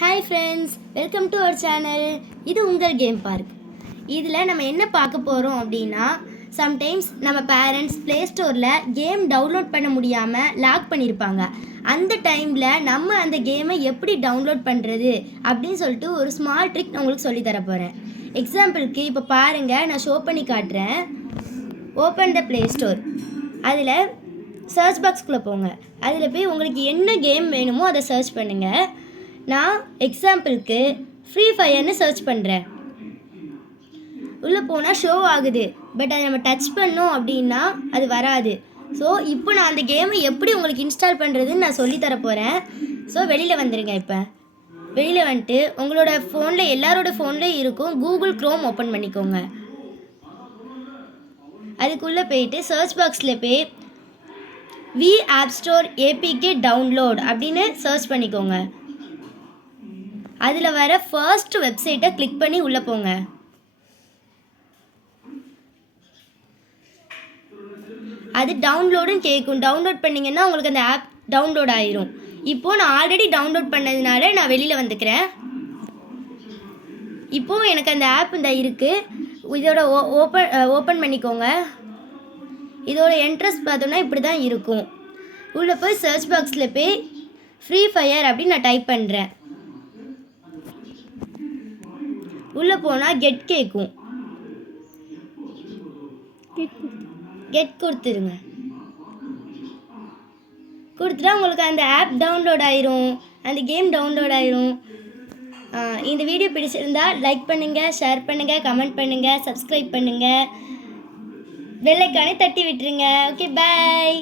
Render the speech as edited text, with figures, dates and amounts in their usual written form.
Hi friends, welcome to our channel. இது உங்கள் game park. இதில் நம்ம என்ன பார்க்க போகிறோம் அப்படின்னா, சம்டைம்ஸ் நம்ம பேரண்ட்ஸ் ப்ளே ஸ்டோரில் கேம் டவுன்லோட் பண்ண முடியாமல் லாக் பண்ணியிருப்பாங்க. அந்த டைமில் நம்ம அந்த கேமை எப்படி டவுன்லோட் பண்ணுறது அப்படின்னு சொல்லிட்டு ஒரு ஸ்மால் ட்ரிக் நான் உங்களுக்கு சொல்லித்தர போகிறேன். எக்ஸாம்பிளுக்கு இப்போ பாருங்கள், நான் ஷோ பண்ணி காட்டுறேன். Open the play store. அதில் சர்ச் பாக்ஸ்குள்ளே போங்க. அதில் போய் உங்களுக்கு என்ன கேம் வேணுமோ அதை சர்ச் பண்ணுங்கள். நான் எக்ஸாம்பிளுக்கு ஃப்ரீ ஃபயர்னு சர்ச் பண்ணுறேன். உள்ளே போனால் ஷோ ஆகுது, பட் அதை நம்ம டச் பண்ணோம் அப்படின்னா அது வராது. ஸோ இப்போ நான் அந்த கேமை எப்படி உங்களுக்கு இன்ஸ்டால் பண்ணுறதுன்னு நான் சொல்லித்தர போகிறேன். ஸோ வெளியில் வந்துடுங்க. இப்போ வெளியில் வந்துட்டு உங்களோட ஃபோனில் எல்லாரோட ஃபோன்லேயும் இருக்கும் கூகுள் க்ரோம் ஓப்பன் பண்ணிக்கோங்க. அதுக்குள்ளே போயிட்டு சர்ச் பாக்ஸில் போய் வி ஆப் ஸ்டோர் ஏபிகே டவுன்லோட் அப்படின்னு சர்ச் பண்ணிக்கோங்க. அதில் வர ஃபர்ஸ்ட் வெப்சைட்டை கிளிக் பண்ணி உள்ளே போங்க. அது டவுன்லோடுன்னு கேட்கும். டவுன்லோட் பண்ணிங்கன்னா உங்களுக்கு அந்த ஆப் டவுன்லோட் ஆயிரும். இப்போது நான் ஆல்ரெடி டவுன்லோட் பண்ணதுனால நான் வெளியில் வந்துக்கிறேன். இப்போது எனக்கு அந்த ஆப் இந்த இருக்குது. இதோட ஓப்பன் பண்ணிக்கோங்க. இதோட என்ட்ரன்ஸ் பார்த்தோன்னா இப்படி தான் இருக்கும். உள்ளே போய் சர்ச் பாக்ஸில் போய் ஃப்ரீ ஃபயர் அப்படின்னு நான் டைப் பண்ணுறேன். உள்ளே போனால் கெட் கேட்கும். கெட் கொடுத்துருங்க. கொடுத்துட்டா உங்களுக்கு அந்த ஆப் டவுன்லோட் ஆயிரும், அந்த கேம் டவுன்லோட் ஆயிரும். இந்த வீடியோ பிடிச்சிருந்தால் லைக் பண்ணுங்கள், ஷேர் பண்ணுங்கள், கமெண்ட் பண்ணுங்கள், சப்ஸ்கிரைப் பண்ணுங்கள், பெல் ஐகானை தட்டி விட்டுருங்க. ஓகே, பாய்.